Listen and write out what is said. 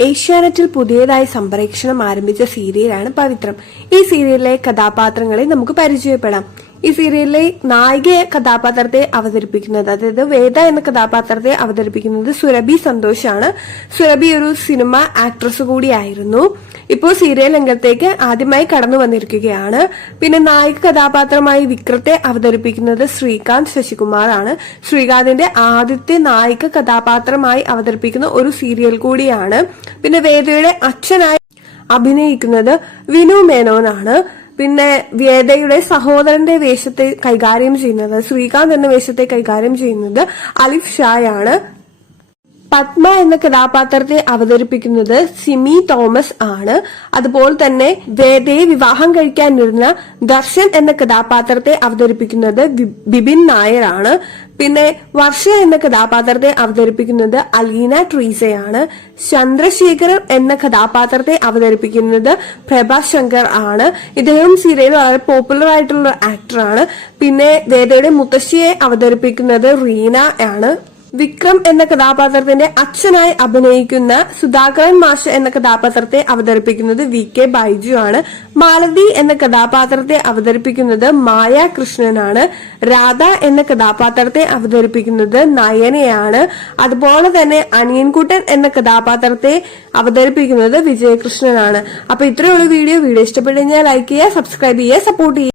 ഏഷ്യാനെറ്റിൽ പുതിയതായി സംപ്രേക്ഷണം ആരംഭിച്ച സീരിയലാണ് പവിത്രം. ഈ സീരിയലിലെ കഥാപാത്രങ്ങളെ നമുക്ക് പരിചയപ്പെടാം. ഈ സീരിയലിലെ നായിക കഥാപാത്രത്തെ അവതരിപ്പിക്കുന്നത് അതായത് വേദ എന്ന കഥാപാത്രത്തെ അവതരിപ്പിക്കുന്നത് സുരഭി സന്തോഷാണ്. സുരഭി ഒരു സിനിമ ആക്ട്രസ് കൂടിയായിരുന്നു. ഇപ്പോൾ സീരിയൽ രംഗത്തേക്ക് ആദ്യമായി കടന്നു വന്നിരിക്കുകയാണ്. പിന്നെ നായിക കഥാപാത്രമായി വിക്രത്തെ അവതരിപ്പിക്കുന്നത് ശ്രീകാന്ത് ശശികുമാർ ആണ് ശ്രീകാന്തിന്റെ ആദ്യത്തെ നായിക കഥാപാത്രമായി അവതരിപ്പിക്കുന്ന ഒരു സീരിയൽ കൂടിയാണ്. പിന്നെ വേദയുടെ അച്ഛനായി അഭിനയിക്കുന്നത് വിനു മേനോനാണ്. പിന്നെ വേദയുടെ സഹോദരന്റെ വേഷത്തെ കൈകാര്യം ചെയ്യുന്നത് ശ്രീകാന്ത് എന്ന വേഷത്തെ കൈകാര്യം ചെയ്യുന്നത് അലിഫ് ഷായാണ്. പത്മ എന്ന കഥാപാത്രത്തെ അവതരിപ്പിക്കുന്നത് സിമി തോമസ് ആണ്. അതുപോലെ തന്നെ വേദയെ വിവാഹം കഴിക്കാനിരുന്ന ദർശൻ എന്ന കഥാപാത്രത്തെ അവതരിപ്പിക്കുന്നത് ബിബിൻ നായർ ആണ്. പിന്നെ വർഷ എന്ന കഥാപാത്രത്തെ അവതരിപ്പിക്കുന്നത് അലീന ട്രീസയാണ്. ചന്ദ്രശേഖരൻ എന്ന കഥാപാത്രത്തെ അവതരിപ്പിക്കുന്നത് പ്രഭാസ് ശങ്കർ ആണ്. ഇദ്ദേഹം സീരിയലിൽ വളരെ പോപ്പുലർ ആയിട്ടുള്ള ആക്ടറാണ്. പിന്നെ വേദയുടെ മുത്തശ്ശിയെ അവതരിപ്പിക്കുന്നത് റീന ആണ്. വിക്രം എന്ന കഥാപാത്രത്തിന്റെ അച്ഛനായി അഭിനയിക്കുന്ന സുധാകരൻ മാഷ് എന്ന കഥാപാത്രത്തെ അവതരിപ്പിക്കുന്നത് വി കെ ബൈജു ആണ്. മാലതി എന്ന കഥാപാത്രത്തെ അവതരിപ്പിക്കുന്നത് മായ കൃഷ്ണനാണ്. രാധ എന്ന കഥാപാത്രത്തെ അവതരിപ്പിക്കുന്നത് നയനയാണ്. അതുപോലെ തന്നെ അനിയൻകുട്ടൻ എന്ന കഥാപാത്രത്തെ അവതരിപ്പിക്കുന്നത് വിജയകൃഷ്ണനാണ്. അപ്പൊ ഇത്രയുള്ള വീഡിയോ. വീഡിയോ ഇഷ്ടപ്പെട്ടു കഴിഞ്ഞാൽ ലൈക്ക് ചെയ്യുക സബ്സ്ക്രൈബ് ചെയ്യുക സപ്പോർട്ട് ചെയ്യുക.